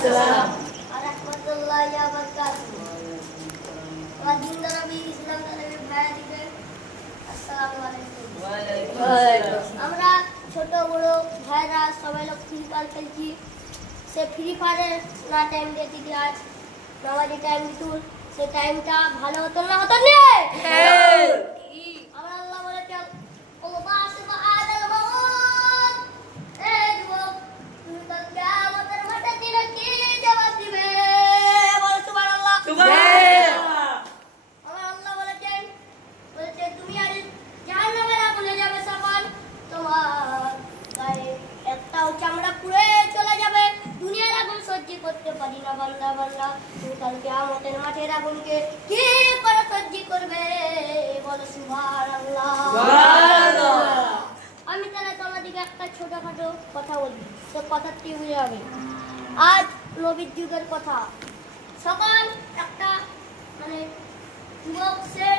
আসসালাম ওয়া রাহমাতুল্লাহি ওয়া বারাকাতুহু। আমার জিন্দা নবী ইসলাম ধর্মের ভাইদের আসসালামু আলাইকুম। ওয়া আলাইকুম। আমরা ছোট বড় ভাইরা সবাই লোক ফ্রি ফায়ার খেলছি। সে ফ্রি ফায়ারের না টাইম দিয়ে দিদি আজ নামাজি টাইম দিত, সে টাইমটা ভালো হতো না হতো না? হ্যাঁ। আমার আল্লাহ বলেছে ও বাসবা আদাল মাউত, এই যুবক তুমি কাল কিয়ামতের মাঠে দিনে কি জবাব দিবে? বলো সুবহানাল্লাহ। সুবহানাল্লাহ। আমার আল্লাহ বলেছে তুমি আজ জাহান্নামের আগুনে যাবে সফল, তোমার গায়ে একটাও চামড়া পুড়ে চলে যাবে। দুনিয়ার আগুন সহ্য করতে পারি না বান্দা বান্দা, তুমি কাল কিয়ামতের মাঠের আগুনকে কি করে সহ্য করবে? বলো সুবহানাল্লাহ। সুবহানাল্লাহ। আমি তাহলে তোমাদেরকে একটা ছোটখাটো কথা বলি, তো কথাটি বুঝে যাবে। আজ নবীর যুগের কথা। সকাল একটা মানে যুবক সে